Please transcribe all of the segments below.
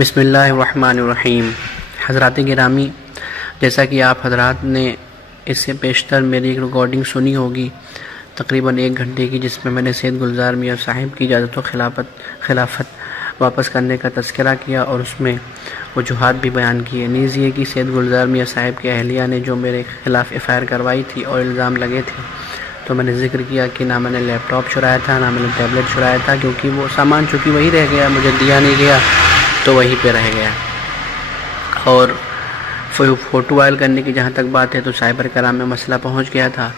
بسم اللہ الرحمن الرحیم۔ حضرات گرامی، جیسا کہ آپ حضرات نے اس سے بیشتر میری ایک ریکارڈنگ سنی ہوگی تقریباً 1 گھنٹے کی، جس میں نے سید گلزار میاں صاحب کی اجازت و خلافت واپس کرنے کا تذکرہ کیا اور اس میں وجوہات بھی بیان کیے۔ نیز یہ کہ سید گلزار میاں صاحب کے اہلیہ نے جو میرے خلاف FIR کروائی تھی اور الزام لگے تھے، تو میں نے ذکر کیا کہ نہ میں نے لیپ ٹاپ چرایا تھا، نہ میں نے ٹیبلٹ چرایا تھا، کیونکہ وہ سامان چونکہ وہی رہ گیا، مجھے دیا نہیں گیا تو وہیں پہ رہ گیا۔ اور فوٹو وائرل کرنے کی جہاں تک بات ہے تو سائبر کرائم میں مسئلہ پہنچ گیا تھا،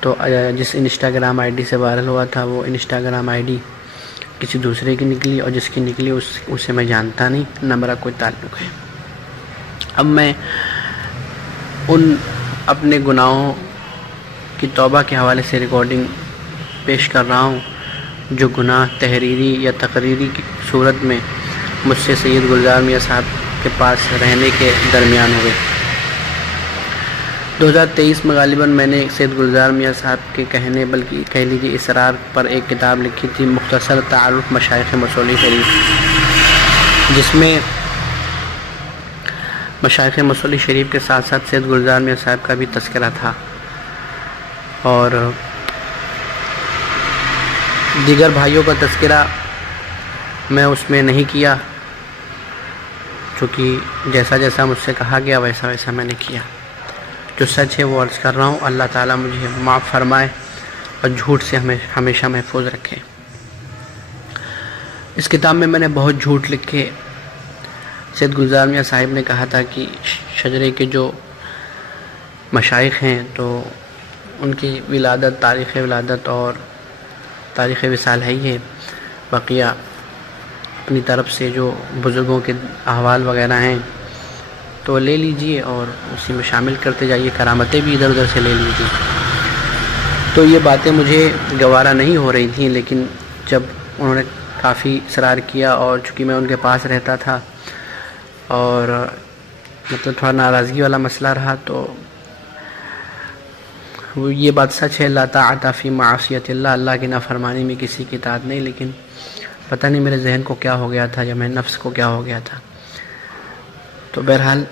تو جس انسٹاگرام ID سے وائرل ہوا تھا وہ انسٹاگرام ID کسی دوسرے کی نکلی، اور جس کی نکلی اسے میں جانتا نہیں، نہ میرا کوئی تعلق ہے۔ اب میں ان اپنے گناہوں کی توبہ کے حوالے سے ریکارڈنگ پیش کر رہا ہوں جو گناہ تحریری یا تقریری کی صورت میں مجھ سے سید گلزار میاں صاحب کے پاس رہنے کے درمیان ہوئے۔ 2023 میں غالباً میں نے سید گلزار میاں صاحب کے کہنے، بلکہ کہہ لیجیے اصرار پر، ایک کتاب لکھی تھی، مختصر تعارف مشائخ مصولی شریف، جس میں مشائخ مصولی شریف کے ساتھ ساتھ سید گلزار میاں صاحب کا بھی تذکرہ تھا، اور دیگر بھائیوں کا تذکرہ میں اس میں نہیں کیا، چونکہ جیسا جیسا مجھ سے کہا گیا ویسا ویسا میں نے کیا۔ جو سچ ہے وہ عرض کر رہا ہوں، اللہ تعالیٰ مجھے معاف فرمائے اور جھوٹ سے ہمیشہ محفوظ رکھے۔ اس کتاب میں نے بہت جھوٹ لکھے۔ سید گلزار میاں صاحب نے کہا تھا کہ شجرے کے جو مشائخ ہیں تو ان کی ولادت، تاریخ ولادت اور تاریخ وصال ہے ہی ہے، بقیہ اپنی طرف سے جو بزرگوں کے احوال وغیرہ ہیں تو لے لیجئے اور اسی میں شامل کرتے جائیے، کرامتیں بھی ادھر ادھر سے لے لیجئے۔ تو یہ باتیں مجھے گوارا نہیں ہو رہی تھیں، لیکن جب انہوں نے کافی اصرار کیا، اور چونکہ میں ان کے پاس رہتا تھا اور مطلب تھوڑا ناراضگی والا مسئلہ رہا، تو یہ بات سچ ہے، لا طاعۃ فی معصیۃ اللہ، اللہ کی نافرمانی میں کسی کی اطاعت نہیں، لیکن پتہ نہیں میرے ذہن کو کیا ہو گیا تھا یا میرے نفس کو کیا ہو گیا تھا۔ تو بہرحال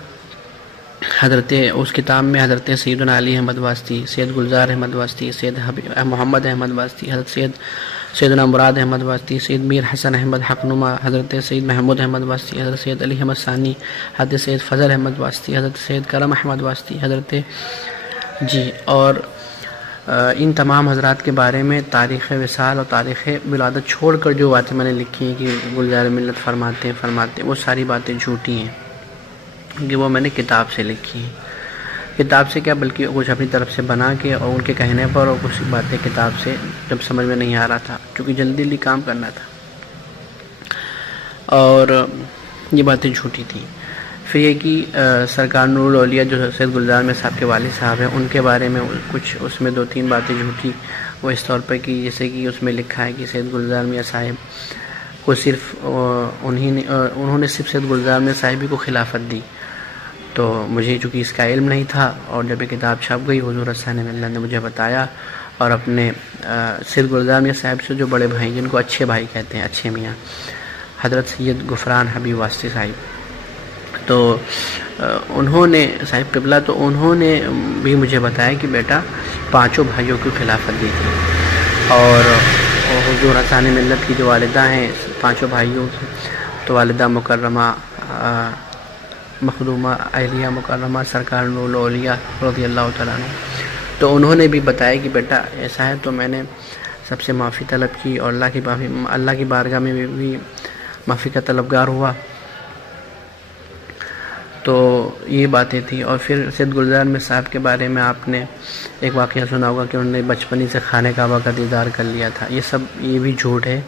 اس کتاب میں حضرت سیدنا علی احمد واسطی، سید گلزار احمد واسطی، سید محمد احمد واسطی، حضرت سیدنا مراد احمد واسطی، سید میر حسن احمد حقنما، حضرت سید محمود احمد واسطی، حضرت سید علی احمد ثانی، حضرت سید فضل احمد واسطی، حضرت سید کرم احمد واسطی، اور ان تمام حضرات کے بارے میں تاریخ وصال اور تاریخ ولادت چھوڑ کر جو باتیں میں نے لکھی ہیں کہ گلزار ملت فرماتے ہیں، وہ ساری باتیں جھوٹی ہیں، کیونکہ وہ میں نے کتاب سے لکھی ہیں۔ کتاب سے کیا، بلکہ کچھ اپنی طرف سے بنا کے اور ان کے کہنے پر، اور کچھ باتیں کتاب سے جب سمجھ میں نہیں آ رہا تھا، کیونکہ جلدی کام کرنا تھا، اور یہ باتیں جھوٹی تھیں۔ پھر یہ کہ سرکار نور الاولیاء جو سید گلزار میاں صاحب کے والد صاحب ہیں، ان کے بارے میں کچھ اس میں 2-3 باتیں جھوٹی، وہ اس طور پر کہ جیسے کہ اس میں لکھا ہے کہ سید گلزار میاں صاحب کو صرف انہوں نے صرف سید گلزار میاں صاحب کو خلافت دی، تو مجھے چونکہ اس کا علم نہیں تھا، اور جب یہ کتاب چھپ گئی حضور ثانی اللہ نے مجھے بتایا، اور اپنے سید گلزار میاں صاحب سے جو بڑے بھائی، جن کو اچھے بھائی کہتے ہیں، اچھے میاں، حضرت سید غفران حبیب واسطی صاحب، تو انہوں نے صاحب قبلہ، تو انہوں نے بھی مجھے بتایا کہ بیٹا 5 بھائیوں کی خلافت دی تھی، اور حضور ثانی ملت کی جو والدہ ہیں 5 بھائیوں کی، تو والدہ مکرمہ مخدومہ اہلیہ مکرمہ سرکار نور الاولیاء رضی اللہ تعالیٰ عنہ، تو انہوں نے بھی بتایا کہ بیٹا ایسا ہے، تو میں نے سب سے معافی طلب کی، اور اللہ کی بارگاہ میں بھی معافی کا طلبگار ہوا۔ تو یہ باتیں تھیں۔ اور پھر سید گلزار میاں صاحب کے بارے میں آپ نے ایک واقعہ سنا ہوگا کہ انہوں نے بچپنی سے خانہ کعبہ کا دیدار کر لیا تھا، یہ بھی جھوٹ ہے۔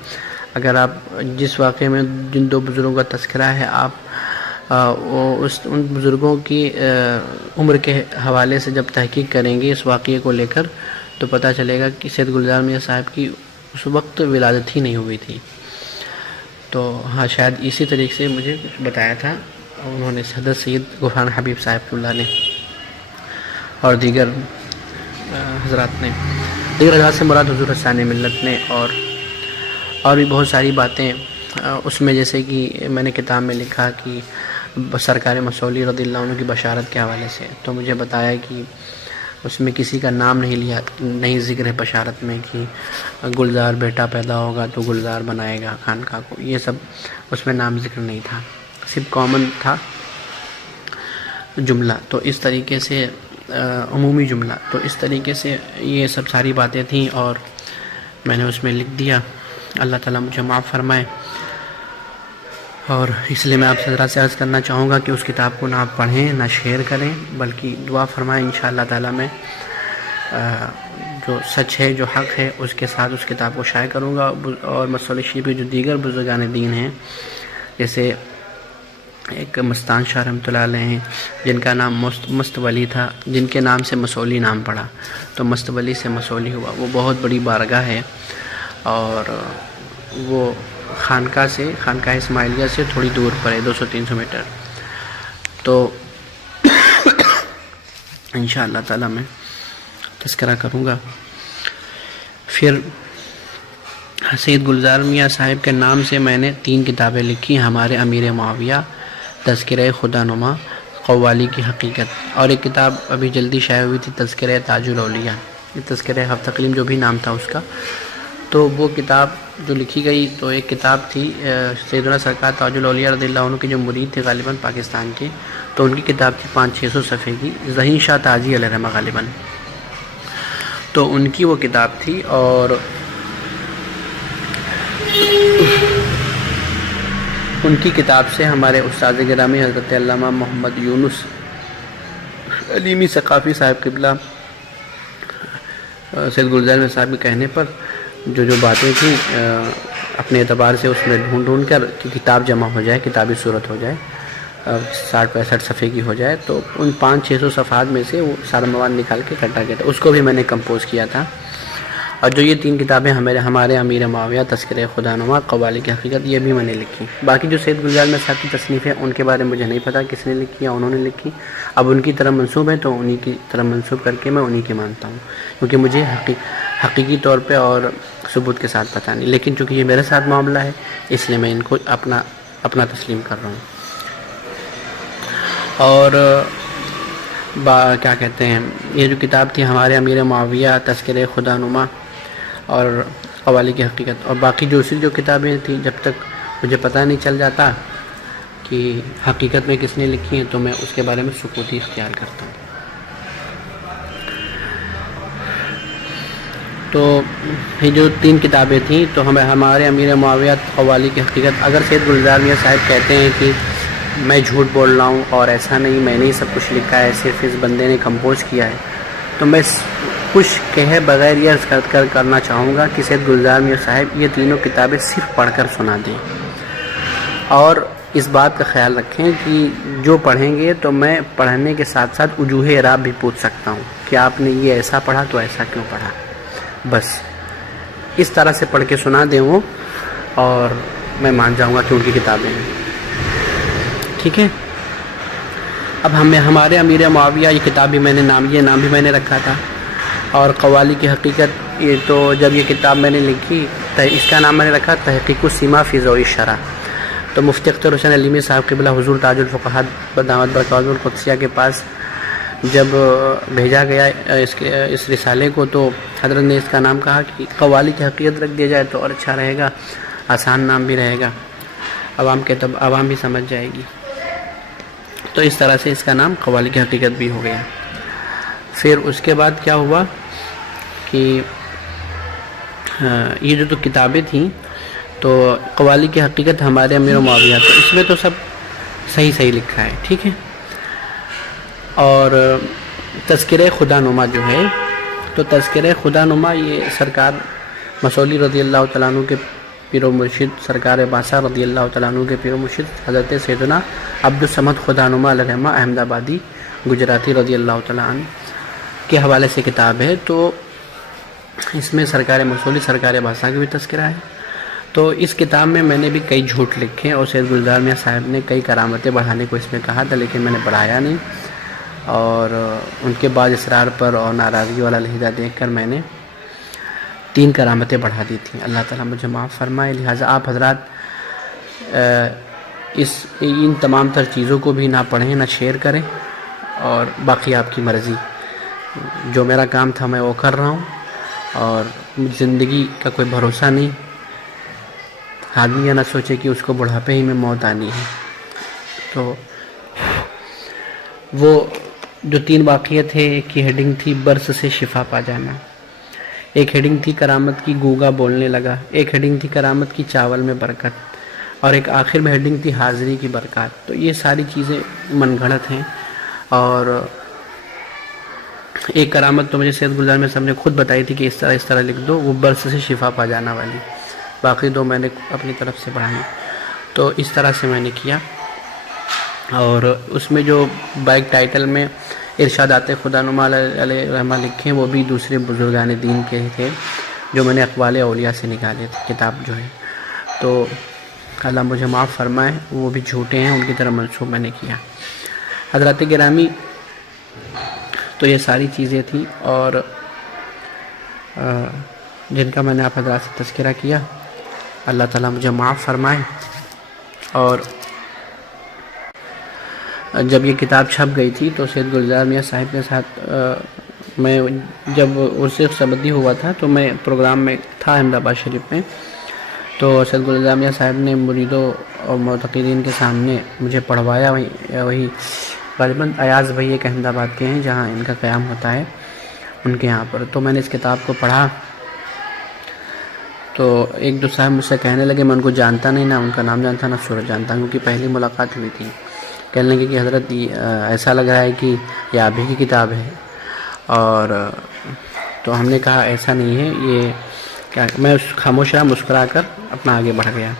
اگر آپ جس واقعے میں جن 2 بزرگوں کا تذکرہ ہے، آپ ان بزرگوں کی عمر کے حوالے سے جب تحقیق کریں گے اس واقعے کو لے کر، تو پتہ چلے گا کہ سید گلزار میاں صاحب کی اس وقت ولادت ہی نہیں ہوئی تھی۔ تو ہاں، شاید اسی طریقے سے مجھے بتایا تھا انہوں نے، حضرت سید غفران حبیب صاحب اللہ نے اور دیگر حضرات نے، دیگر حضرات سے مراد حضور ثانی ملت نے، اور بھی بہت ساری باتیں اس میں جیسے کہ میں نے کتاب میں لکھا کہ سرکار مصولی رضی اللہ عنہ کی بشارت کے حوالے سے، تو مجھے بتایا کہ اس میں کسی کا نام نہیں ذکر ہے بشارت میں کہ گلزار بیٹا پیدا ہوگا تو گلزار بنائے گا خانقاہ کو، یہ سب اس میں نام ذکر نہیں تھا، صرف کامن تھا جملہ، تو اس طریقے سے عمومی جملہ، تو اس طریقے سے یہ سب ساری باتیں تھیں اور میں نے اس میں لکھ دیا۔ اللہ تعالیٰ مجھے معاف فرمائے، اور اس لیے میں آپ سے حضرات سے عرض کرنا چاہوں گا کہ اس کتاب کو نہ آپ پڑھیں نہ شیئر کریں، بلکہ دعا فرمائیں انشاءاللہ تعالیٰ میں جو سچ ہے جو حق ہے اس کے ساتھ اس کتاب کو شائع کروں گا۔ اور مصولی شریف کے جو دیگر بزرگان دین ہیں، جیسے ایک مستان شاہ رحمۃ اللہ علیہ ہیں جن کا نام مستولی تھا، جن کے نام سے مصولی نام پڑا، تو مستولی سے مصولی ہوا، وہ بہت بڑی بارگاہ ہے، اور وہ خانقاہ اسماعیلیہ سے تھوڑی دور پر ہے، 200-300 میٹر، تو انشاءاللہ تعالیٰ میں تذکرہ کروں گا۔ پھر سید گلزار میاں صاحب کے نام سے میں نے 3 کتابیں لکھی، ہمارے امیر معاویہ، تذکرہ خدا نما، قوالی کی حقیقت، اور ایک کتاب ابھی جلدی شائع ہوئی تھی تذکرہ تاج الاولیاء، یہ تذکرہ ہفتہ کلیم جو بھی نام تھا اس کا، تو وہ کتاب جو لکھی گئی، تو ایک کتاب تھی سیدنا سرکار تاج الاولیاء رضی اللہ عنہ کے جو مرید تھے غالباً پاکستان کے، تو ان کی کتاب تھی 500-600 صفحے کی، ذہین شاہ تاجی علیہ رحمہ غالباً، تو ان کی وہ کتاب تھی، اور ان کی کتاب سے ہمارے استاد گرامی حضرت علامہ محمد یونس علیمی ثقافی صاحب قبلہ سید گلزار میں صاحب کے کہنے پر جو باتیں تھیں اپنے اعتبار سے اس میں ڈھونڈ کر کہ کتاب جمع ہو جائے، کتابی صورت ہو جائے، 60-65 صفحے کی ہو جائے، تو ان 500-600 صفحات میں سے وہ سارا مواد نکال کے کٹا گیا تھا، اس کو بھی میں نے کمپوز کیا تھا۔ اور جو یہ 3 کتابیں ہمارے امیر معاویہ، تذکرہ خدا نما، قوالی کی حقیقت، یہ بھی میں نے لکھی۔ باقی جو سید گلزار میں صاحب کی تصنیفیں ان کے بارے میں مجھے نہیں پتہ کس نے لکھی یا انہوں نے لکھی، اب ان کی طرف منسوب ہے تو انہی کی طرف منسوب کر کے میں انہی کی مانتا ہوں، کیونکہ مجھے حقیقی طور پہ اور ثبوت کے ساتھ پتہ نہیں، لیکن چونکہ یہ میرے ساتھ معاملہ ہے اس لیے میں ان کو اپنا تسلیم کر رہا ہوں۔ اور کیا کہتے ہیں، یہ جو کتاب تھی ہمارے امیر معاویہ، تذکرہ خدا نما اور قوالی کی حقیقت، اور باقی جو کتابیں تھیں جب تک مجھے پتہ نہیں چل جاتا کہ حقیقت میں کس نے لکھی ہیں تو میں اس کے بارے میں سکوت ہی اختیار کرتا ہوں۔ تو یہ جو 3 کتابیں تھیں تو ہمارے امیر معاویہ، قوالی کی حقیقت، اگر سید گلزار میاں صاحب کہتے ہیں کہ میں جھوٹ بول رہا ہوں اور ایسا نہیں، میں نے ہی سب کچھ لکھا ہے، صرف اس بندے نے کمپوز کیا ہے، تو میں کچھ کہے بغیر یہ عرض کرنا چاہوں گا کہ سید گلزار میاں صاحب یہ تینوں کتابیں صرف پڑھ کر سنا دیں، اور اس بات کا خیال رکھیں کہ جو پڑھیں گے تو میں پڑھنے کے ساتھ ساتھ وجوہ اعراب بھی پوچھ سکتا ہوں کہ آپ نے یہ ایسا پڑھا تو ایسا کیوں پڑھا، بس اس طرح سے پڑھ کے سنا دیں وہ، اور میں مان جاؤں گا کہ ان کی کتابیں ہیں، ٹھیک ہے۔ اب ہمارے امیر معاویہ، یہ کتاب بھی یہ نام بھی میں نے رکھا تھا، اور قوالی کی حقیقت، یہ تو جب یہ کتاب میں نے لکھی اس کا نام میں نے رکھا تحقیق السیما فی ضوء الشرع، تو مفتی اختر حسین علیمی صاحب قبلہ حضور تاج الفقہاء دامت برکاتہ القدسیہ کے پاس جب بھیجا گیا اس رسالے کو، تو حضرت نے اس کا نام کہا کہ قوالی کی حقیقت رکھ دیا جائے تو اور اچھا رہے گا، آسان نام بھی رہے گا، عوام بھی سمجھ جائے گی، تو اس طرح سے اس کا نام قوالی کی حقیقت بھی ہو گیا۔ پھر اس کے بعد کیا ہوا کہ یہ جو کتابیں تھیں، تو قوالی کی حقیقت ہمارے امیر معاویہ، تو اس میں تو سب صحیح لکھا ہے، ٹھیک ہے۔ اور تذکرہ خدا نما جو ہے، تو تذکرہ خدا نما یہ سرکار مصولی رضی اللہ تعالیٰ عنہ کے پیر و مرشد، سرکار باسا رضی اللہ تعالیٰ عنہ کے پیر و مرشد حضرت سیدنا عبدالصمد خدا نما علیہ الرحمہ احمد آبادی گجراتی رضی اللہ تعالیٰ عنہ کے حوالے سے کتاب ہے، تو اس میں سرکار مصولی، سرکار باسا کا بھی تذکرہ ہے۔ تو اس کتاب میں نے بھی کئی جھوٹ لکھے، اور سید گلزار میاں صاحب نے کئی کرامتیں بڑھانے کو اس میں کہا تھا، لیکن میں نے بڑھایا نہیں، اور ان کے بعد اصرار پر اور ناراضگی والا لہجہ دیکھ کر میں نے 3 کرامتیں بڑھا دی تھیں۔ اللہ تعالیٰ مجھے معاف فرمائے، لہٰذا آپ حضرات ان تمام تر چیزوں کو بھی نہ پڑھیں نہ شیئر کریں، اور باقی آپ کی مرضی. جو میرا کام تھا میں وہ کر رہا ہوں، اور زندگی کا کوئی بھروسہ نہیں. آدمی یہ نہ سوچے کہ اس کو بڑھاپے ہی میں موت آنی ہے. تو وہ جو 3 واقعے تھے، ایک کی ہیڈنگ تھی برس سے شفا پا جانا، ایک ہیڈنگ تھی کرامت کی گونگا بولنے لگا، ایک ہیڈنگ تھی کرامت کی چاول میں برکت، اور ایک آخر میں ہیڈنگ تھی حاضری کی برکات. تو یہ ساری چیزیں من گھڑت ہیں، اور ایک کرامت تو مجھے سید گلزار میں صاحب نے خود بتائی تھی کہ اس طرح لکھ دو، وہ برس سے شفا پا جانا والی. باقی 2 میں نے اپنی طرف سے پڑھائیں. تو اس طرح سے میں نے کیا. اور اس میں جو بیک ٹائٹل میں ارشادات خدا نما علیہ رحمہ لکھے، وہ بھی دوسرے بزرگان دین کے تھے جو میں نے اقوال اولیاء سے نکالے تھے، کتاب جو ہے. تو اللہ مجھے معاف فرمائے، وہ بھی جھوٹے ہیں، ان کی طرح منسوب میں نے کیا. حضرات گرامی، تو یہ ساری چیزیں تھیں، اور جن کا میں نے آپ حضرات سے تذکرہ کیا. اللہ تعالیٰ مجھے معاف فرمائے. اور جب یہ کتاب چھپ گئی تھی تو سید گلزار میاں صاحب کے ساتھ میں جب عرص سبدی ہوا تھا تو میں پروگرام میں تھا احمد آباد شریف میں. تو سید گلزار میاں صاحب نے مریدوں اور معتقدین کے سامنے مجھے پڑھوایا. وہی غالباً ایاز بھائی ایک احمد آباد کے ہیں جہاں ان کا قیام ہوتا ہے، ان کے یہاں پر. تو میں نے اس کتاب کو پڑھا. تو ایک دو صاحب مجھ سے کہنے لگے، میں ان کو جانتا نہیں، نہ ان کا نام جانتا نہ صورت جانتا، کیونکہ پہلی ملاقات ہوئی تھی. کہنے لگے کہ حضرت ایسا لگ رہا ہے کہ یہ آپ ہی کی کتاب ہے. اور تو ہم نے کہا ایسا نہیں ہے، یہ کیا. میں خاموش رہا، مسکرا کر اپنا آگے بڑھ گیا.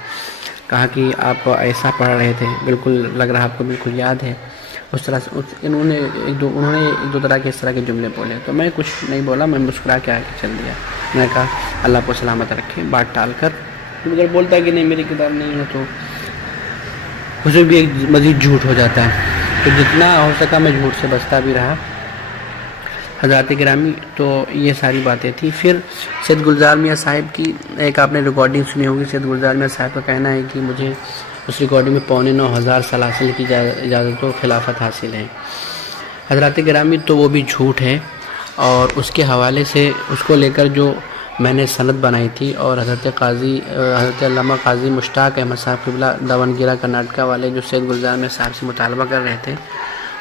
کہا کہ آپ ایسا پڑھ رہے تھے، بالکل لگ رہا آپ کو بالکل یاد ہے. اس طرح سے انہوں نے ایک دو طرح کے اس طرح کے جملے بولے. تو میں کچھ نہیں بولا، میں مسکرا کے آگے چل دیا. میں نے کہا اللہ کو سلامت رکھے، بات ٹال کر. اگر بولتا ہے کہ نہیں میری کتاب نہیں ہے تو اسے بھی ایک مزید جھوٹ ہو جاتا ہے. تو جتنا ہو سکا میں جھوٹ سے بچتا بھی رہا. حضرات گرامی، تو یہ ساری باتیں تھیں. پھر سید گلزار میاں صاحب کی ایک آپ نے ریکارڈنگ سنی ہوگی. سید گلزار میاں صاحب کا کہنا ہے کہ مجھے اس ریکارڈنگ میں 9,500 سلاسل کی اجازت و خلافت حاصل ہے. حضرات گرامی، تو وہ بھی جھوٹ ہے. اور اس کے حوالے سے اس کو لے کر جو میں نے سند بنائی تھی، اور حضرت علامہ قاضی مشتاق احمد صاحب قبلہ داونگیرہ کرناٹکا والے جو سید گلزار میاں صاحب سے مطالبہ کر رہے تھے،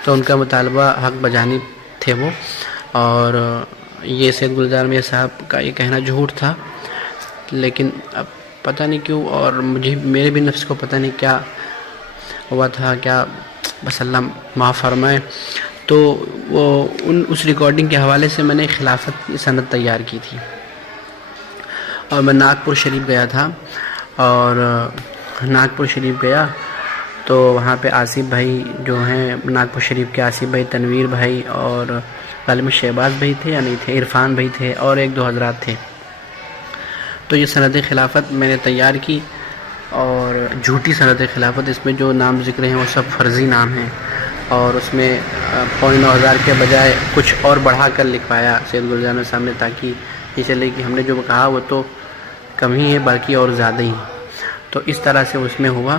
تو ان کا مطالبہ حق بجانب تھے وہ. اور یہ سید گلزار میاں صاحب کا یہ کہنا جھوٹ تھا. لیکن اب پتہ نہیں کیوں، اور میرے بھی نفس کو پتہ نہیں کیا ہوا تھا، کیا بس اللہ معاف فرمائے. تو وہ اس ریکارڈنگ کے حوالے سے میں نے خلافت کی سند تیار کی تھی. اور میں ناگپور شریف گیا تھا، اور ناگپور شریف گیا تو وہاں پہ آصف بھائی جو ہیں ناگپور شریف کے، آصف بھائی، تنویر بھائی، اور غالباً شہباز بھائی تھے یا نہیں تھے، عرفان بھائی تھے، اور 1-2 حضرات تھے. تو یہ سند خلافت میں نے تیار کی، اور جھوٹی سند خلافت. اس میں جو نام ذکر ہیں وہ سب فرضی نام ہیں، اور اس میں 9,500 کے بجائے کچھ اور بڑھا کر لکھوایا سید گلزار میاں صاحب نے، تاکہ یہ چلے کہ ہم نے جو کہا وہ تو کم ہی ہے، باقی اور زیادہ ہی. تو اس طرح سے اس میں ہوا.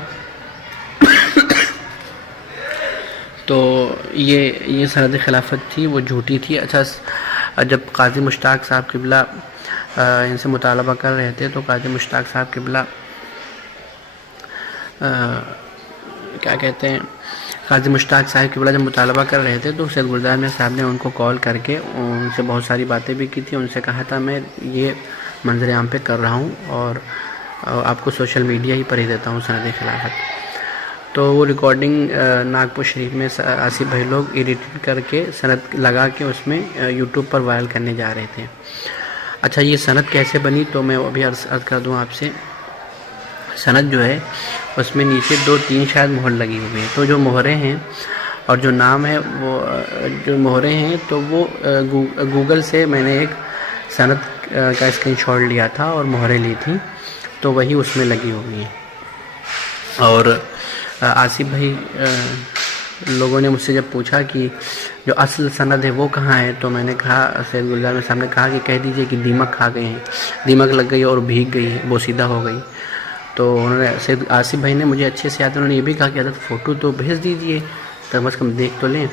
تو یہ سند خلافت تھی، وہ جھوٹی تھی. اچھا، جب قاضی مشتاق صاحب قبلہ ان سے مطالبہ کر رہے تھے، تو قاضی مشتاق صاحب قبلہ کیا کہتے ہیں، قاضی مشتاق صاحب قبلہ جب مطالبہ کر رہے تھے، تو سید گلزار میاں صاحب نے ان کو کال کر کے ان سے بہت ساری باتیں بھی کی تھی. ان سے کہا تھا میں یہ منظر عام پہ کر رہا ہوں، اور آپ کو سوشل میڈیا ہی پر ہی دیتا ہوں سند خلافت. تو وہ ریکارڈنگ ناگپور شریف میں آصف بھائی لوگ ایڈیٹ کر کے سند لگا کے اس میں یوٹیوب پر وائرل کرنے جا رہے تھے. اچھا، یہ سند کیسے بنی تو میں ابھی عرض کر دوں آپ سے. سند جو ہے اس میں نیچے 2-3 شاید مہر لگی ہوئی ہے. تو جو مہریں ہیں اور جو نام ہے، وہ جو مہریں ہیں تو وہ گوگل سے میں نے ایک سند کا اسکرین شاٹ لیا تھا اور مہریں لی تھیں، تو وہی اس میں لگی ہوئی ہیں. اور آصف بھائی لوگوں نے مجھ سے جب پوچھا کہ جو اصل سند ہے وہ کہاں ہے، تو میں نے کہا، سید گلزار میاں صاحب نے کہا کہ کہہ دیجئے کہ دیمک کھا گئے ہیں، دیمک لگ گئی اور بھیگ گئی، بوسیدہ ہو گئی. تو انہوں نے سید آصف بھائی نے مجھے اچھے سے یاد ہے، انہوں نے یہ بھی کہا کہ حضرت فوٹو تو بھیج دیجئے کم از کم دیکھ تو لیں.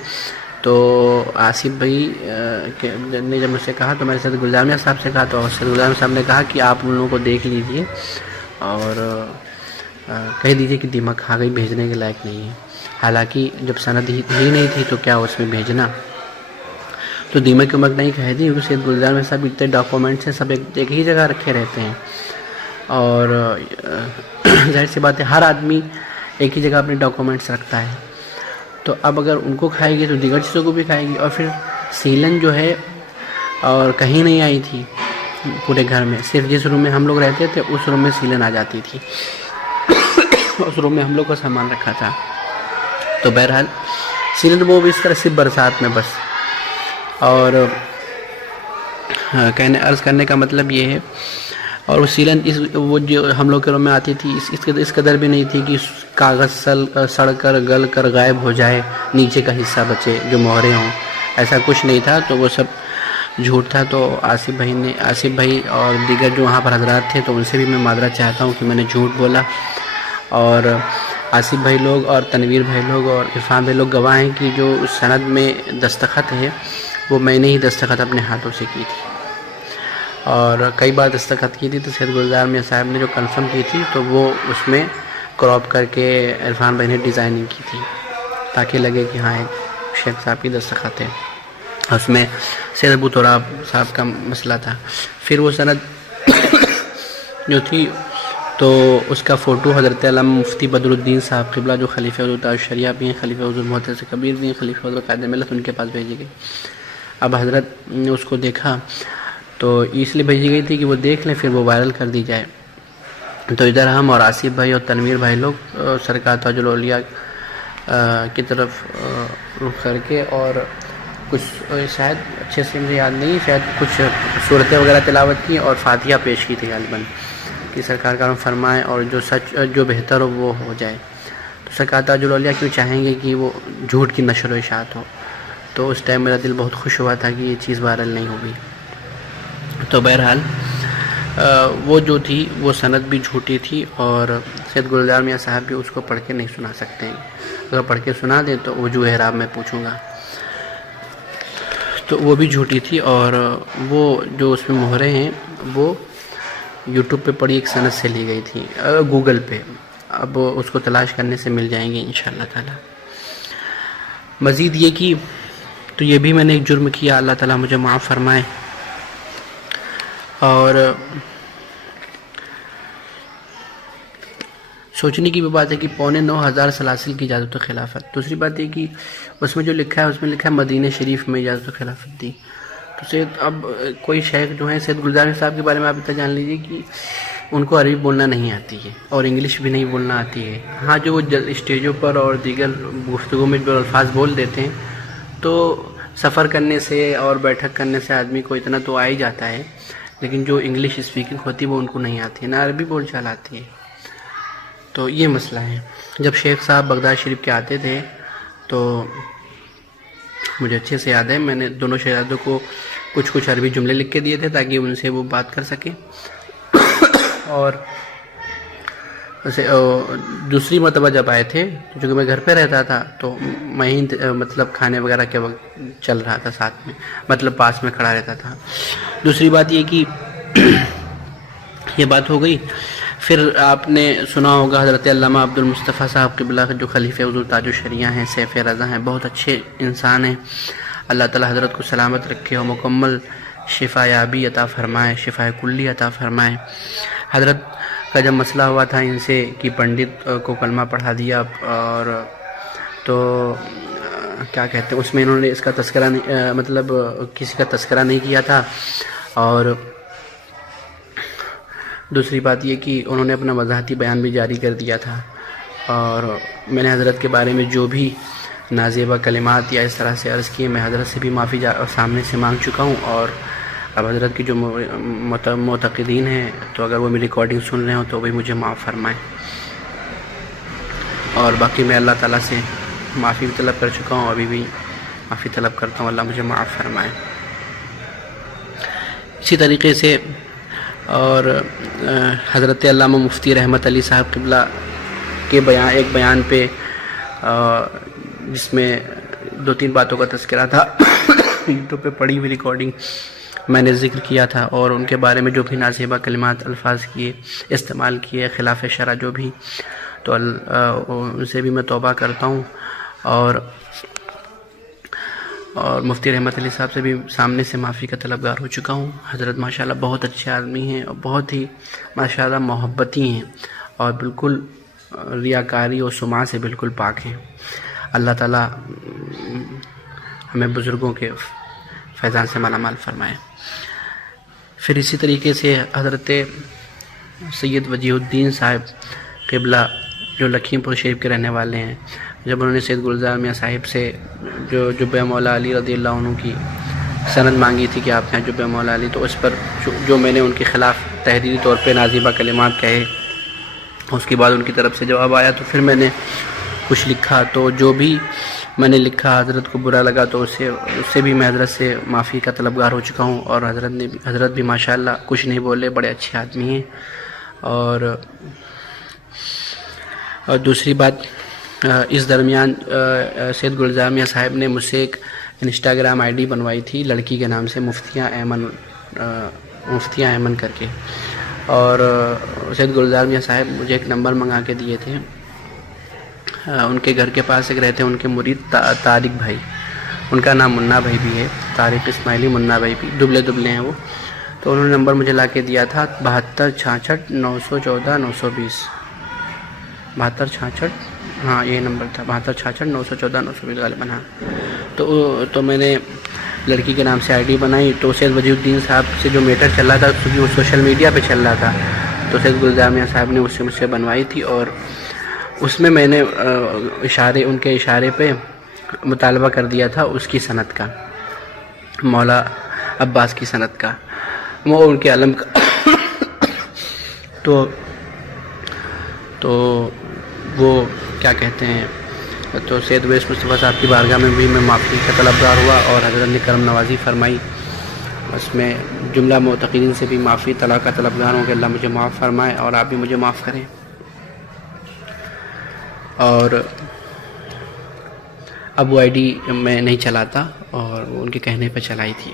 تو آصف بھائی نے جب مجھ سے کہا تو میں نے سید گلزار میاں صاحب سے کہا، تو سید گلزار میاں صاحب نے کہا کہ آپ ان لوگوں کو دیکھ لیجئے اور کہہ دیجئے کہ دیمک کھا گئی، بھیجنے کے لائق نہیں ہے. حالانکہ جب سند ہی نہیں تھی تو کیا اس میں بھیجنا. تو دیمک کی امک نہیں کہہ دی، کیونکہ سید گلزار میاں صاحب اتنے ڈاکومنٹس ہیں سب ایک ہی جگہ رکھے رہتے ہیں، اور ظاہر سی بات ہے ہر آدمی ایک ہی جگہ اپنے ڈاکومنٹس رکھتا ہے. تو اب اگر ان کو کھائے گی تو دیگر چیزوں کو بھی کھائے گی. اور پھر سیلن جو ہے اور کہیں نہیں آئی تھی پورے گھر میں، صرف جس روم میں ہم لوگ رہتے تھے اس روم میں سیلن آ جاتی تھی. اس روم میں ہم لوگ کا سامان رکھا تھا. تو بہرحال سیلن وہ بھی اس طرح صرف برسات میں بس. اور عرض کرنے کا مطلب یہ ہے، اور وہ سیلن وہ جو ہم لوگ کے روم میں آتی تھی اس قدر بھی نہیں تھی کہ کاغذ سڑ کر گل کر غائب ہو جائے، نیچے کا حصہ بچے جو مہرے ہوں، ایسا کچھ نہیں تھا. تو وہ سب جھوٹ تھا. تو آصف بھائی اور دیگر جو وہاں پر حضرات تھے تو ان سے بھی میں معذرت چاہتا ہوں کہ میں نے جھوٹ بولا. اور آصف بھائی لوگ اور تنویر بھائی لوگ اور عرفان بھائی لوگ گواہ ہیں کہ جو سند میں دستخط ہے وہ میں نے ہی دستخط اپنے ہاتھوں سے کی تھی، اور کئی بار دستخط کی تھی. تو سید گلزار میاں صاحب نے جو کنفرم کی تھی تو وہ اس میں کراپ کر کے عرفان بھائی نے ڈیزائننگ کی تھی تاکہ لگے کہ ہاں ایک شیخ صاحب کی دستخط ہے. اس میں سید ابو تراب صاحب کا مسئلہ تھا. پھر وہ سند جو تھی تو اس کا فوٹو حضرت علامہ مفتی بدر الدین صاحب قبلہ جو خلیفہ حضور تاج الشریعہ بھی ہیں، خلیفہ حضور محدث کبیر بھی ہیں، خلیفہ حضور قائد ملت، ان کے پاس بھیجی گئی. اب حضرت نے اس کو دیکھا تو اس لیے بھیجی گئی تھی کہ وہ دیکھ لیں پھر وہ وائرل کر دی جائے. تو ادھر ہم اور آصف بھائی اور تنویر بھائی لوگ سرکار تاج الاولیاء کی طرف رخ کر کے اور کچھ شاید اچھے سے مجھے یاد نہیں، شاید کچھ صورتیں وغیرہ تلاوت کی اور فاتحہ پیش کی تھی غالباً کہ سرکار کرم فرمائے اور جو سچ جو بہتر ہو وہ ہو جائے. تو سرکار تاج الاولیاء کیوں چاہیں گے کہ وہ جھوٹ کی نشر و اشاعت ہو. تو اس ٹائم میرا دل بہت خوش ہوا تھا کہ یہ چیز وائرل نہیں ہوگی. تو بہرحال وہ جو تھی وہ سند بھی جھوٹی تھی، اور سید گلزار میاں صاحب بھی اس کو پڑھ کے نہیں سنا سکتے ہیں. اگر پڑھ کے سنا دیں تو وجوہ احرام میں پوچھوں گا. تو وہ بھی جھوٹی تھی، اور وہ جو اس میں مہرے ہیں وہ یوٹیوب پہ پڑھی ایک سند سے لی گئی تھی، گوگل پہ. اب اس کو تلاش کرنے سے مل جائیں گی انشاءاللہ تعالی. مزید یہ کہ تو یہ بھی میں نے ایک جرم کیا، اللہ تعالیٰ مجھے معاف فرمائے. اور سوچنے کی بھی بات ہے کہ 9,500 سلاسل کی اجازت و خلافت. دوسری بات یہ کہ اس میں جو لکھا ہے اس میں لکھا ہے مدینہ شریف میں اجازت و خلافت دی. تو سید اب کوئی شیخ جو ہیں سید گلزار صاحب کے بارے میں آپ اتنا جان لیجیے کہ ان کو عربی بولنا نہیں آتی ہے اور انگلش بھی نہیں بولنا آتی ہے. ہاں جو وہ اسٹیجوں پر اور دیگر گفتگو میں جو الفاظ بول دیتے ہیں تو سفر کرنے سے اور بیٹھک کرنے سے آدمی کو اتنا تو آ ہی جاتا ہے، لیکن جو انگلش اسپیکنگ ہوتی ہے وہ ان کو نہیں آتی ہے، نہ عربی بول چال آتی ہے. تو یہ مسئلہ ہے. جب شیخ صاحب بغداد شریف کے آتے تھے تو مجھے اچھے سے یاد ہے میں نے دونوں شہزادوں کو کچھ عربی جملے لکھ کے دیے تھے تاکہ ان سے وہ بات کر سکیں. اور دوسری مرتبہ جب آئے تھے چونکہ میں گھر پہ رہتا تھا تو میں ہی مطلب کھانے وغیرہ کے وقت چل رہا تھا ساتھ میں، مطلب پاس میں کھڑا رہتا تھا. دوسری بات یہ کہ یہ بات ہو گئی. پھر آپ نے سنا ہوگا حضرت علامہ عبد المصطفیٰ صاحب قبلہ جو خلیفہ حضور تاج الشریعہ ہیں، سیف رضا ہیں، بہت اچھے انسان ہیں. اللہ تعالی حضرت کو سلامت رکھے اور مکمل شفا یابی عطا فرمائے، شفا کلی عطا فرمائے. حضرت کا جب مسئلہ ہوا تھا ان سے کہ پنڈت کو کلمہ پڑھا دیا، اور تو کیا کہتے ہیں اس میں انہوں نے اس کا تذکرہ مطلب کسی کا تذکرہ نہیں کیا تھا. اور دوسری بات یہ کہ انہوں نے اپنا وضاحتی بیان بھی جاری کر دیا تھا، اور میں نے حضرت کے بارے میں جو بھی نازیبہ کلمات یا اس طرح سے عرض کیے میں حضرت سے بھی معافی سامنے سے مانگ چکا ہوں. اور اب حضرت کی جو معتقدین ہیں تو اگر وہ میری ریکارڈنگ سن رہے ہوں تو بھی مجھے معاف فرمائیں. اور باقی میں اللہ تعالیٰ سے معافی بھی طلب کر چکا ہوں، ابھی بھی معافی طلب کرتا ہوں، اللہ مجھے معاف فرمائے. اسی طریقے سے اور حضرت علامہ مفتی رحمت علی صاحب قبلہ کے ایک بیان پہ جس میں 2-3 باتوں کا تذکرہ تھا یوٹیوب پہ پڑی ہوئی ریکارڈنگ میں نے ذکر کیا تھا، اور ان کے بارے میں جو بھی نازیبہ کلمات الفاظ کیے استعمال کیے خلاف شرع جو بھی، تو ان سے بھی میں توبہ کرتا ہوں، اور مفتی رحمت علی صاحب سے بھی سامنے سے معافی کا طلبگار ہو چکا ہوں۔ حضرت ماشاءاللہ بہت اچھے آدمی ہیں اور بہت ہی ماشاءاللہ محبتی ہیں، اور بالکل ریاکاری اور سمعہ سے بالکل پاک ہیں۔ اللہ تعالیٰ ہمیں بزرگوں کے فیضان سے مالا مال فرمائے۔ پھر اسی طریقے سے حضرت سید وجیہ الدین صاحب قبلہ جو لکھیم پور شریف کے رہنے والے ہیں، جب انہوں نے سید گلزار میاں صاحب سے جو جبہ مولا علی رضی اللہ عنہ کی سند مانگی تھی کہ آپ کے یہاں جبہ مولا علی، تو اس پر جو میں نے ان کے خلاف تحریری طور پہ نازیبہ کلمات کہے، اس کے بعد ان کی طرف سے جواب آیا، تو پھر میں نے کچھ لکھا، تو جو بھی میں نے لکھا حضرت کو برا لگا تو اس سے بھی میں حضرت سے معافی کا طلبگار ہو چکا ہوں، اور حضرت بھی ماشاءاللہ کچھ نہیں بولے، بڑے اچھے آدمی ہیں۔ اور دوسری بات، اس درمیان سید گلزار میاں صاحب نے مجھ سے ایک انسٹاگرام آئی ڈی بنوائی تھی لڑکی کے نام سے، مفتیہ ایمن کر کے، اور سید گلزار میاں صاحب مجھے ایک نمبر منگا کے دیے تھے۔ ان کے گھر کے پاس ایک رہتے ہیں ان کے مرید طارق بھائی، ان کا نام منا بھائی بھی ہے، طارق اسماعیلی منا بھائی بھی، دبلے ہیں وہ، تو انہوں نے نمبر مجھے لا کے دیا تھا 7266 914 920، 7266، ہاں یہی نمبر تھا، 7266 914 920 غالباً، ہاں۔ تو میں نے لڑکی کے نام سے آئی ڈی بنائی، تو سید وجیہ الدین صاحب سے جو میٹر چل رہا تھا کیونکہ وہ سوشل میڈیا پہ چل رہا تھا، تو سید گلزار میاں صاحب نے مجھ سے بنوائی تھی، اور اس میں میں نے ان کے اشارے پہ مطالبہ کر دیا تھا اس کی سند کا، مولا عباس کی سند کا، وہ ان کے علم کا تو وہ کیا کہتے ہیں، تو سید ویس مصطفیٰ صاحب کی بارگاہ میں بھی میں معافی کا طلبگار ہوا، اور حضرت نے کرم نوازی فرمائی، اس میں جملہ معتقدین سے بھی معافی کا طلبگار ہوں کہ اللہ مجھے معاف فرمائے اور آپ بھی مجھے معاف کریں۔ اور اب وہ آئی ڈی میں نہیں چلاتا، اور وہ ان کے کہنے پہ چلائی تھی۔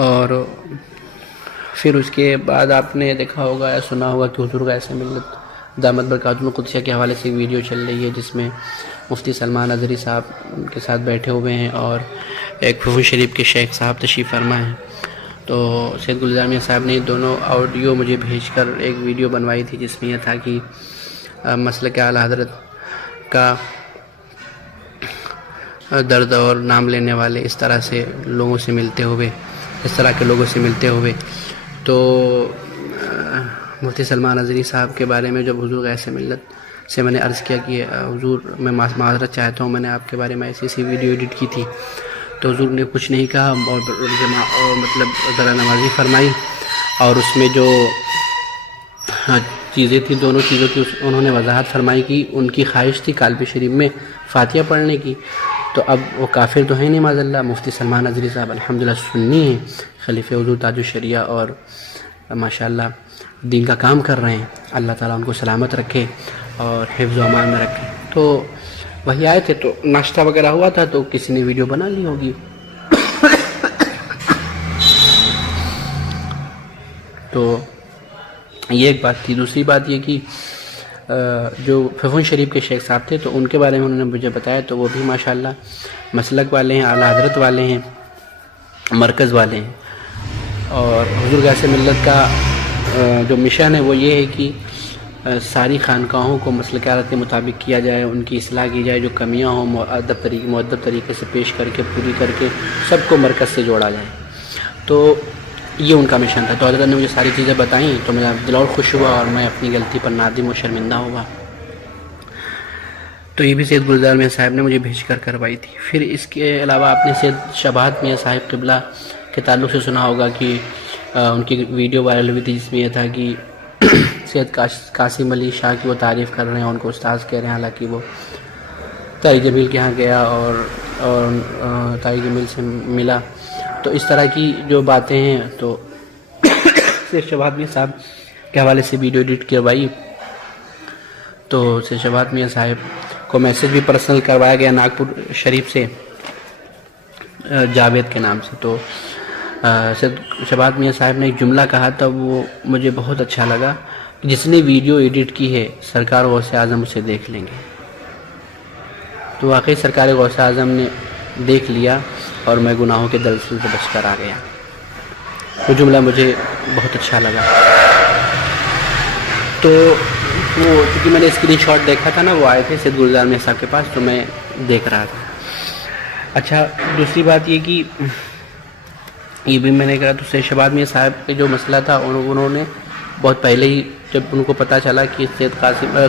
اور پھر اس کے بعد آپ نے دیکھا ہوگا یا سنا ہوگا کہ حضور غوث ملت دامت برکاتہم القدسیہ کے حوالے سے ایک ویڈیو چل رہی ہے جس میں مفتی سلمان اظہری صاحب ان کے ساتھ بیٹھے ہوئے ہیں، اور ایک پھوپھو شریف کے شیخ صاحب تشریف فرما ہیں۔ تو سید گلزار میاں صاحب نے دونوں آڈیو مجھے بھیج کر ایک ویڈیو بنوائی تھی جس میں یہ تھا کہ مسلک اعلی حضرت کا درد اور نام لینے والے اس طرح سے لوگوں سے ملتے ہوئے، اس طرح کے لوگوں سے ملتے ہوئے، تو مفتی سلمان اظہری صاحب کے بارے میں جب حضور غوث ملت سے میں نے عرض کیا کہ حضور میں معذرت چاہتا ہوں، میں نے آپ کے بارے میں ایسی ویڈیو ایڈٹ کی تھی، تو حضور نے کچھ نہیں کہا، اور مطلب ذرا نوازی فرمائی، اور اس میں جو چیزیں تھیں دونوں چیزوں کی انہوں نے وضاحت فرمائی کہ ان کی خواہش تھی کالب شریف میں فاتحہ پڑھنے کی، تو اب وہ کافر تو ہیں نہیں معاذ اللہ۔ مفتی سلمان اظہری صاحب الحمدللہ سنی ہیں، خلیفہ حضور تاج الشریعہ، اور ماشاءاللہ دین کا کام کر رہے ہیں، اللہ تعالیٰ ان کو سلامت رکھے اور حفظ و امان میں رکھے۔ تو وہی آئے تھے، تو ناشتہ وغیرہ ہوا تھا تو کسی نے ویڈیو بنا لی ہوگی، تو یہ ایک بات تھی۔ دوسری بات یہ کہ جو پھپھو شریف کے شیخ صاحب تھے تو ان کے بارے میں انہوں نے مجھے بتایا، تو وہ بھی ماشاءاللہ مسلک والے ہیں، اعلیٰ حضرت والے ہیں، مرکز والے ہیں، اور حضور غوث ملت کا جو مشن ہے وہ یہ ہے کہ ساری خانقاہوں کو مسلک اعلیٰ کے مطابق کیا جائے، ان کی اصلاح کی جائے، جو کمیاں ہوں مؤدب طریقے سے پیش کر کے پوری کر کے سب کو مرکز سے جوڑا جائے، تو یہ ان کا مشن تھا۔ تو حضرت نے مجھے ساری چیزیں بتائیں تو میرا دل اور خوش ہوا، اور میں اپنی غلطی پر نادم و شرمندہ ہوا۔ تو یہ بھی سید گلزار میاں صاحب نے مجھے بھیج کر کروائی تھی۔ پھر اس کے علاوہ آپ نے سید شباہت میاں صاحب قبلہ کے تعلق سے سنا ہوگا کہ ان کی ویڈیو وائرل ہوئی تھی جس میں یہ تھا کہ سید قاسم علی شاہ کی وہ تعریف کر رہے ہیں، ان کو استاذ کہہ رہے ہیں، حالانکہ وہ طارق جمیل کے ہاں گیا اور طارق جمیل سے ملا، تو اس طرح کی جو باتیں ہیں تو سید شباب میاں صاحب کے حوالے سے ویڈیو ایڈٹ کروائی، تو سید شباب میاں صاحب کو میسج بھی پرسنل کروایا گیا ناگپور شریف سے جاوید کے نام سے۔ تو سید شباب میاں صاحب نے ایک جملہ کہا تھا، وہ مجھے بہت اچھا لگا، جس نے ویڈیو ایڈٹ کی ہے سرکار غوث اعظم اسے دیکھ لیں گے۔ تو واقعی سرکار غوث اعظم نے دیکھ لیا اور میں گناہوں کے دلسل سے بچ کر آ گیا۔ وہ جملہ مجھے بہت اچھا لگا۔ تو وہ کیونکہ میں نے اسکرین شاٹ دیکھا تھا نا، وہ آئے تھے سید گلزار میاں صاحب کے پاس، تو میں دیکھ رہا تھا۔ اچھا، دوسری بات یہ کہ یہ بھی میں نے کہا، تو سید شباب میاں صاحب کے جو مسئلہ تھا انہوں نے بہت پہلے ہی، جب ان کو پتہ چلا کہ سید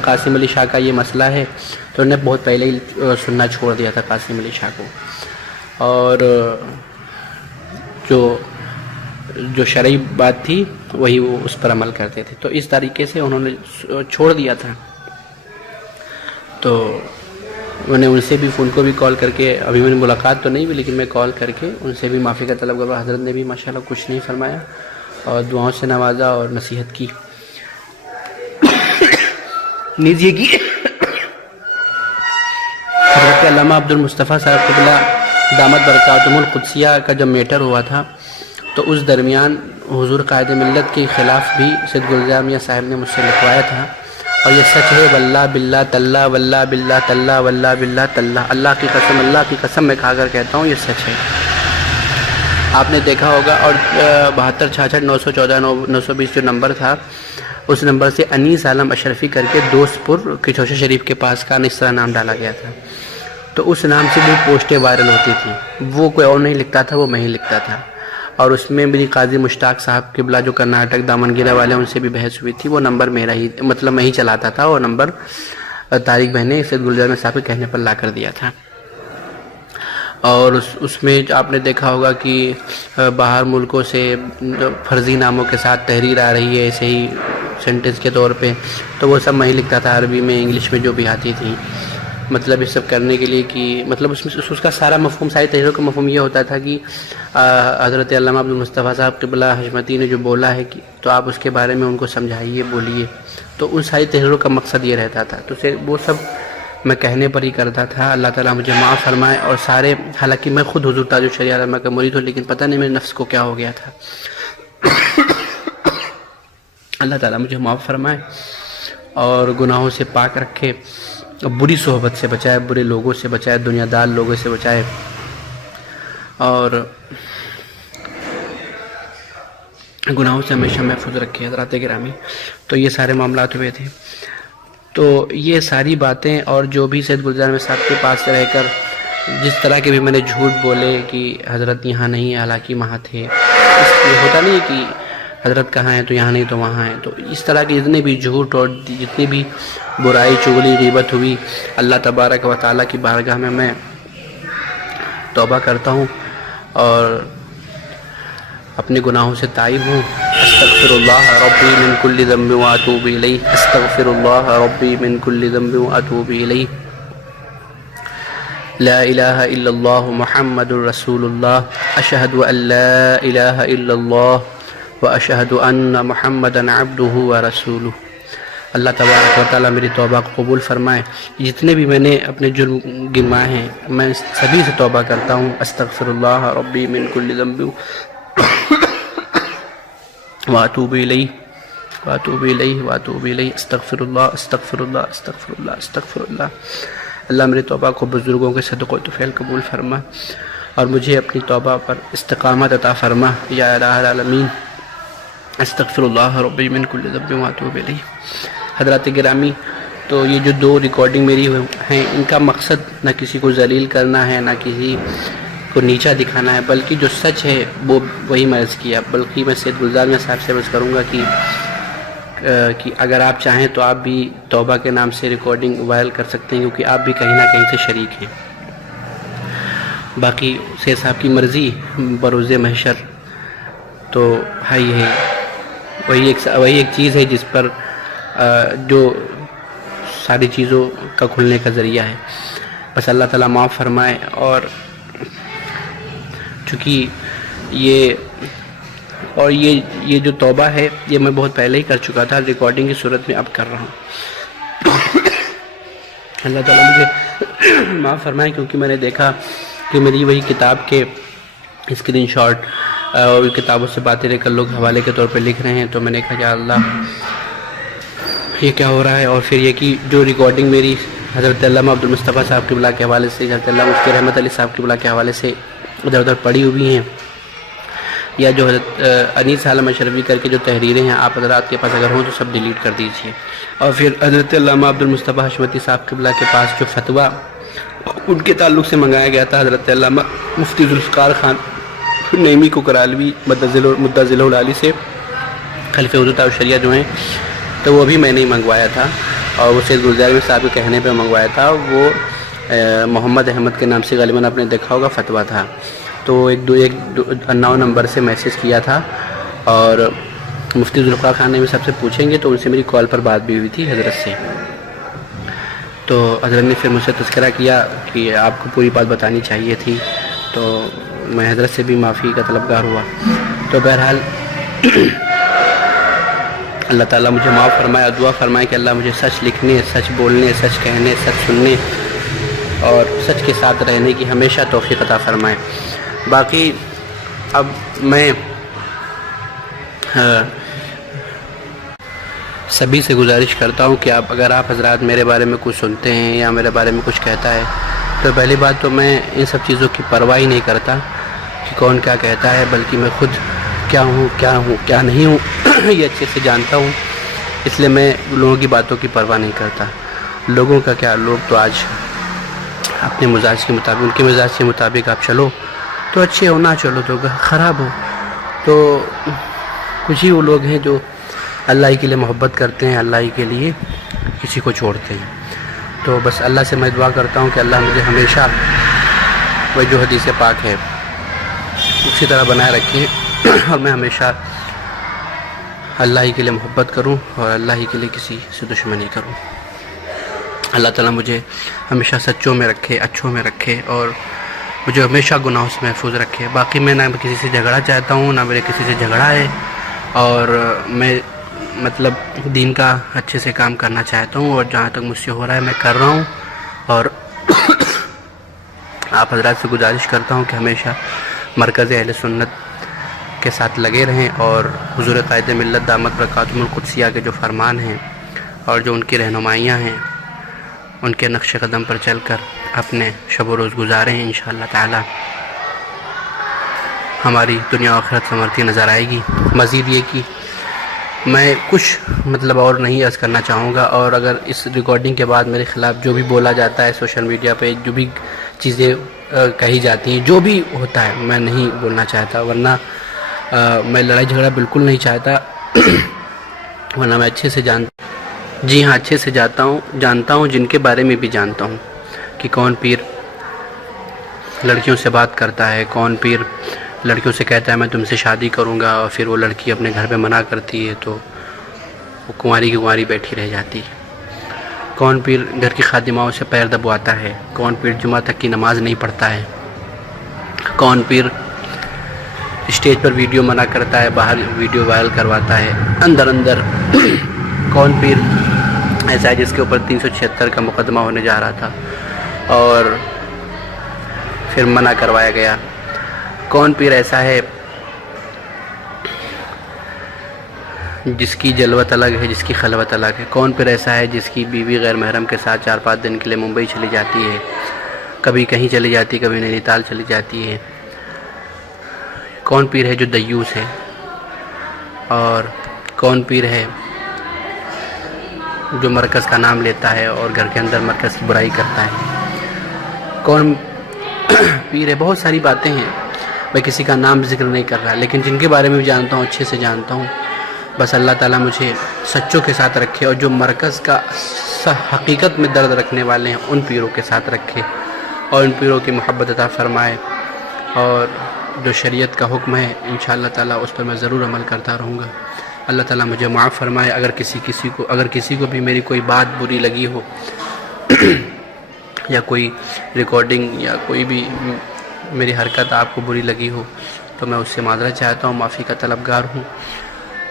قاسم علی شاہ کا یہ مسئلہ ہے، تو انہوں نے بہت پہلے ہی سننا چھوڑ دیا تھا قاسم علی شاہ کو، اور جو شرعی بات تھی وہی وہ اس پر عمل کرتے تھے۔ تو اس طریقے سے انہوں نے چھوڑ دیا تھا۔ تو میں نے ان سے بھی، ان کو بھی کال کر کے، ابھی میں نے ملاقات تو نہیں ہوئی لیکن میں کال کر کے ان سے بھی معافی کا طلب کرا۔ حضرت نے بھی ماشاءاللہ کچھ نہیں فرمایا اور دعاؤں سے نوازا اور نصیحت کی، نیز یہ کی حضرت علامہ عبد المصطفیٰ صاحب قبلہ دامت برکاتہم القدسیہ کا جب میٹر ہوا تھا، تو اس درمیان حضور قائد ملت کے خلاف بھی سید گلزار میاں صاحب نے مجھ سے لکھوایا تھا، اور یہ سچ ہے، واللہ باللہ تاللہ، واللہ باللہ تاللہ، واللہ باللہ تاللہ، اللہ کی قسم میں کھا کر کہتا ہوں یہ سچ ہے۔ آپ نے دیکھا ہوگا، اور 72 66 914 920 جو نمبر تھا، اس نمبر سے انیس عالم اشرفی کر کے دوست پور کچھوشا شریف کے پاس کا اس طرح نام ڈالا گیا تھا۔ تو اس نام سے بھی پوسٹیں وائرل ہوتی تھیں، وہ کوئی اور نہیں لکھتا تھا، وہ میں ہی لکھتا تھا، اور اس میں میری قاضی مشتاق صاحب قبلہ جو کرناٹک دامنگیرہ والے، ان سے بھی بحث ہوئی تھی۔ وہ نمبر میرا ہی، مطلب میں ہی چلاتا تھا، وہ نمبر طارق بھائی نے سید گلزار میاں صاحب کے کہنے پر لا کر دیا تھا۔ اور اس میں آپ نے دیکھا ہوگا کہ باہر ملکوں سے فرضی ناموں کے ساتھ تحریر آ رہی ہے ایسے ہی سینٹنس کے طور پہ، تو وہ سب میں ہی لکھتا تھا، عربی میں انگلش میں جو بھی آتی تھی، مطلب یہ سب کرنے کے لیے کہ مطلب اس کا سارا مفہوم، ساری تحریروں کا مفہوم یہ ہوتا تھا کہ حضرت علامہ عبد المصطفیٰ صاحب قبلہ حشمتی نے جو بولا ہے کہ تو آپ اس کے بارے میں ان کو سمجھائیے، بولیے۔ تو ان ساری تحریروں کا مقصد یہ رہتا تھا، تو وہ سب میں کہنے پر ہی کرتا تھا۔ اللہ تعالیٰ مجھے معاف فرمائے، اور سارے، حالانکہ میں خود حضور تاج الشریعہ علامہ کا مرید ہوں، لیکن پتہ نہیں میرے نفس کو کیا ہو گیا تھا۔ اللہ تعالیٰ مجھے معاف فرمائے اور گناہوں سے پاک رکھے، بری صحبت سے بچائے، برے لوگوں سے بچائے، دنیا دار لوگوں سے بچائے، اور گناہوں سے ہمیشہ محفوظ رکھے۔ حضرات گرامی، تو یہ سارے معاملات ہوئے تھے۔ تو یہ ساری باتیں، اور جو بھی سید گلزار میاں صاحب کے پاس رہ کر جس طرح کے بھی میں نے جھوٹ بولے کہ حضرت یہاں نہیں، حالانکہ وہاں تھے، یہ ہوتا نہیں کہ حضرت کہاں ہیں تو یہاں نہیں تو وہاں ہیں، تو اس طرح کے جتنے بھی جھوٹ اور جتنی بھی برائی، چغلی، غیبت ہوئی، اللہ تبارک و تعالیٰ کی بارگاہ میں میں توبہ کرتا ہوں اور اپنے گناہوں سے تائب ہوں۔ استغفر اللہ ربی من کل ذنب واتوب الیہ، استغفر اللہ ربی من کل ذنب واتوب الیہ، لا الہ الا اللہ محمد رسول اللہ، اشہد ان لا الہ الا اللہ واشہد ان محمدا عبدہ ورسولہ۔ اللہ تبارک و تعالیٰ میری توبہ کو قبول فرمائے۔ جتنے بھی میں نے اپنے جرم گنوائے ہیں میں سبھی سے توبہ کرتا ہوں۔ استغفر اللہ ربی من کل ذنب واتوب الیہ واتوب الیہ واتوب الیہ، استغفر اللہ استغفر اللہ استغفر اللہ استغفر اللہ۔ اللہ میری توبہ کو بزرگوں کے صدقہ و طفیل قبول فرما اور مجھے اپنی توبہ پر استقامت عطا فرما یا الہ العالمین۔ استغفر اللہ ربی من کل ذنب واتوب الیہ۔ حضرات گرامی، تو یہ جو 2 ریکارڈنگ میری ہیں، ان کا مقصد نہ کسی کو ذلیل کرنا ہے، نہ کسی کو نیچا دکھانا ہے، بلکہ جو سچ ہے وہ وہی میں عرض کیا۔ بلکہ میں سید گلزار میاں صاحب سے عرض کروں گا کہ اگر آپ چاہیں تو آپ بھی توبہ کے نام سے ریکارڈنگ وائرل کر سکتے ہیں، کیونکہ آپ بھی کہیں نہ کہیں سے شریک ہیں۔ باقی سید صاحب کی مرضی بروز محشر تو ہے ہی ہے، وہی ایک چیز ہے جس پر جو ساری چیزوں کا کھلنے کا ذریعہ ہے۔ بس اللہ تعالیٰ معاف فرمائے، اور چونکہ یہ جو توبہ ہے یہ میں بہت پہلے ہی کر چکا تھا، ریکارڈنگ کی صورت میں اب کر رہا ہوں۔ اللہ تعالیٰ مجھے معاف فرمائے، کیونکہ میں نے دیکھا کہ میری وہی کتاب کے اسکرین شاٹ اور کتابوں سے باتیں لے کر لوگ حوالے کے طور پہ لکھ رہے ہیں، تو میں نے کہا یا اللہ یہ کیا ہو رہا ہے۔ اور پھر یہ کہ جو ریکارڈنگ میری حضرت علامہ عبدالمصطفیٰ صاحب قبلہ کے حوالے سے، حضرت علامہ مفتی رحمت علی صاحب قبلہ کے حوالے سے ادھر ادھر پڑی ہوئی ہیں، یا جو حضرت انیس عالم اشرفی کر کے جو تحریریں ہیں آپ حضرات کے پاس اگر ہوں تو سب ڈیلیٹ کر دیجیے۔ اور پھر حضرت علامہ عبدالمصطفیٰ حشمتی صاحب قبلہ کے پاس جو فتویٰ ان کے تعلق سے منگایا گیا تھا حضرت علامہ مفتی ذوالفقار خان نیمی کوکرالوی مدظل العالی سے، خلیفہ حضرت الشریعہ جو ہیں، تو وہ بھی میں نے ہی منگوایا تھا، اور وہ سید گلزار صاحب کے کہنے پہ منگوایا تھا۔ وہ محمد احمد کے نام سے غالباً آپ نے دیکھا ہوگا فتویٰ تھا، تو ایک 9 نمبر سے میسیج کیا تھا، اور مفتی ذوالفقار خان نے سب سے پوچھیں گے تو ان سے میری کال پر بات بھی ہوئی تھی حضرت سے، تو حضرت نے پھر مجھ سے تذکرہ کیا کہ آپ کو پوری بات بتانی چاہیے تھی، تو میں حضرت سے بھی معافی کا طلبگار ہوا۔ تو بہرحال اللہ تعالیٰ مجھے معاف فرمائے اور دعا فرمائے کہ اللہ مجھے سچ لکھنے، سچ بولنے، سچ کہنے، سچ سننے اور سچ کے ساتھ رہنے کی ہمیشہ توفیق عطا فرمائے۔ باقی اب میں سبھی سے گزارش کرتا ہوں کہ اگر آپ حضرات میرے بارے میں کچھ سنتے ہیں یا میرے بارے میں کچھ کہتا ہے، تو پہلی بات تو میں ان سب چیزوں کی پرواہ ہی نہیں کرتا کہ کون کیا کہتا ہے، بلکہ میں خود کیا ہوں کیا نہیں ہوں یہ اچھے سے جانتا ہوں، اس لیے میں لوگوں کی باتوں کی پرواہ نہیں کرتا۔ لوگوں کا کیا، لوگ تو آج اپنے مزاج کے مطابق، ان کے مزاج کے مطابق آپ چلو تو اچھے ہو، نہ چلو تو خراب ہو۔ تو کچھ ہی وہ لوگ ہیں جو اللہ ہی کے لیے محبت کرتے ہیں، اللہ ہی کے لیے کسی کو چھوڑتے ہیں۔ تو بس اللہ سے میں دعا کرتا ہوں کہ اللہ مجھے ہمیشہ وہ جو حدیث پاک ہے اسی طرح بنائے رکھے، اور میں ہمیشہ اللہ ہی کے لیے محبت کروں اور اللہ ہی کے لیے کسی سے دشمنی کروں۔ اللہ تعالیٰ مجھے ہمیشہ سچوں میں رکھے، اچھوں میں رکھے، اور مجھے ہمیشہ گناہوں سے محفوظ رکھے۔ باقی میں نہ کسی سے جھگڑا چاہتا ہوں، نہ میرے کسی سے جھگڑا ہے، اور میں مطلب دین کا اچھے سے کام کرنا چاہتا ہوں، اور جہاں تک مجھ سے ہو رہا ہے میں کر رہا ہوں۔ اور آپ حضرات سے گزارش کرتا ہوں کہ ہمیشہ مرکز اہل سنت کے ساتھ لگے رہیں، اور حضور قائد ملت دامت برکاتہم القدسیہ کے جو فرمان ہیں اور جو ان کی رہنمائیاں ہیں ان کے نقش قدم پر چل کر اپنے شب و روز گزاریں۔ انشاءاللہ تعالی ہماری دنیا و آخرت سنورتی نظر آئے گی۔ مزید یہ کہ میں کچھ مطلب اور نہیں عرض کرنا چاہوں گا، اور اگر اس ریکارڈنگ کے بعد میرے خلاف جو بھی بولا جاتا ہے سوشل میڈیا پہ، جو بھی چیزیں کہی جاتی ہیں، جو بھی ہوتا ہے، میں نہیں بولنا چاہتا، ورنہ میں لڑائی جھگڑا بالکل نہیں چاہتا، ورنہ میں اچھے سے اچھے سے جانتا ہوں جن کے بارے میں بھی جانتا ہوں کہ کون پیر لڑکیوں سے بات کرتا ہے، کون پیر لڑکیوں سے کہتا ہے میں تم سے شادی کروں گا، اور پھر وہ لڑکی اپنے گھر پہ منع کرتی ہے تو وہ کنواری کی کنواری بیٹھی رہ جاتی ہے، کون پیر گھر کی خادماؤں سے پیر دبواتا ہے، کون پیر جمعہ تک کی نماز نہیں پڑھتا ہے، کون پیر اسٹیج پر ویڈیو منع کرتا ہے، باہر ویڈیو وائرل کرواتا ہے اندر، کون پیر ایسا ہے جس کے اوپر 376 کا مقدمہ ہونے جا رہا تھا اور پھر منع کروایا گیا، کون پیر ایسا ہے جس کی جلوت الگ ہے، جس کی خلوت الگ ہے، کون پیر ایسا ہے جس کی بیوی غیر محرم کے ساتھ 4-5 دن کے لیے ممبئی چلی جاتی ہے، کبھی کہیں چلی جاتی، کبھی نینی تال چلی جاتی ہے، کون پیر ہے جو دیوس ہے، اور کون پیر ہے جو مرکز کا نام لیتا ہے اور گھر کے اندر مرکز کی برائی کرتا ہے، کون پیر ہے۔ بہت ساری باتیں ہیں، میں کسی کا نام ذکر نہیں کر رہا، لیکن جن کے بارے میں بھی جانتا ہوں، اچھے سے جانتا ہوں، بس اللہ تعالیٰ مجھے سچوں کے ساتھ رکھے، اور جو مرکز کا حقیقت میں درد رکھنے والے ہیں ان پیروں کے ساتھ رکھے، اور ان پیروں کی محبت عطا فرمائے، اور جو شریعت کا حکم ہے انشاءاللہ تعالیٰ اس پر میں ضرور عمل کرتا رہوں گا۔ اللہ تعالیٰ مجھے معاف فرمائے، اگر کسی کو بھی میری کوئی بات بری لگی ہو یا کوئی ریکارڈنگ یا کوئی بھی میری حرکت آپ کو بری لگی ہو تو تو میں اس سے معذرت چاہتا ہوں، معافی کا طلبگار ہوں،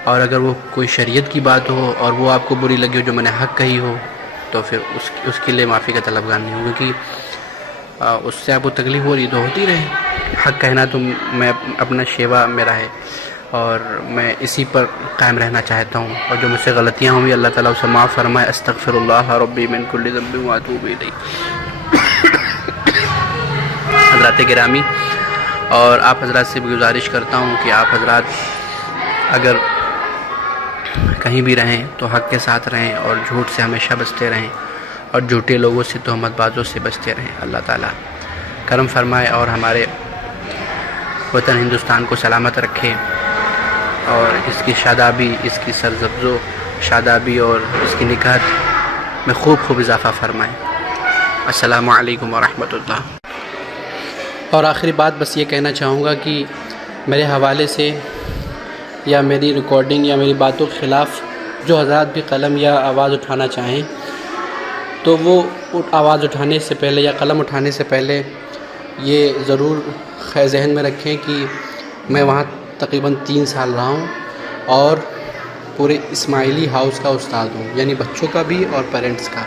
اور اگر وہ کوئی شریعت کی بات ہو اور وہ آپ کو بری لگی ہو، جو میں نے حق کہی ہو، تو پھر اس کے لیے معافی کا طلبگار نہیں ہوں، کیونکہ اس سے آپ کو تکلیف ہو رہی تو ہوتی رہے، حق کہنا تو میں اپنا شیوا میرا ہے اور میں اسی پر قائم رہنا چاہتا ہوں، اور جو مجھ سے غلطیاں ہوئی اللہ تعالیٰ اسے معاف فرمائے۔ استغفر اللہ ربی من کل ذنب واتوب الیہ۔ حضرات گرامی، اور آپ حضرات سے بھی گزارش کرتا ہوں کہ آپ حضرات اگر کہیں بھی رہیں تو حق کے ساتھ رہیں اور جھوٹ سے ہمیشہ بچتے رہیں، اور جھوٹے لوگوں سے، تہمت بازوں سے بچتے رہیں۔ اللہ تعالیٰ کرم فرمائے اور ہمارے وطن ہندوستان کو سلامت رکھے، اور اس کی شادابی، اس کی سرزبز و شادابی اور اس کی نکات میں خوب اضافہ فرمائے۔ السلام علیکم ورحمۃ اللہ۔ اور آخری بات بس یہ کہنا چاہوں گا کہ میرے حوالے سے یا میری ریکارڈنگ یا میری باتوں کے خلاف جو حضرات بھی قلم یا آواز اٹھانا چاہیں تو وہ آواز اٹھانے سے پہلے یا قلم اٹھانے سے پہلے یہ ضرور ذہن میں رکھیں کہ میں وہاں تقریباً 3 سال رہا ہوں اور پورے اسماعیلی ہاؤس کا استاد ہوں، یعنی بچوں کا بھی اور پیرنٹس کا۔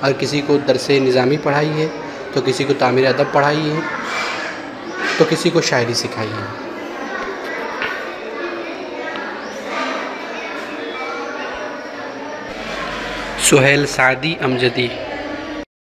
اگر کسی کو درس نظامی پڑھائی ہے تو کسی کو تعمیر ادب پڑھائی ہے تو کسی کو شاعری سکھائی ہے۔ سہیل سعدی امجدی۔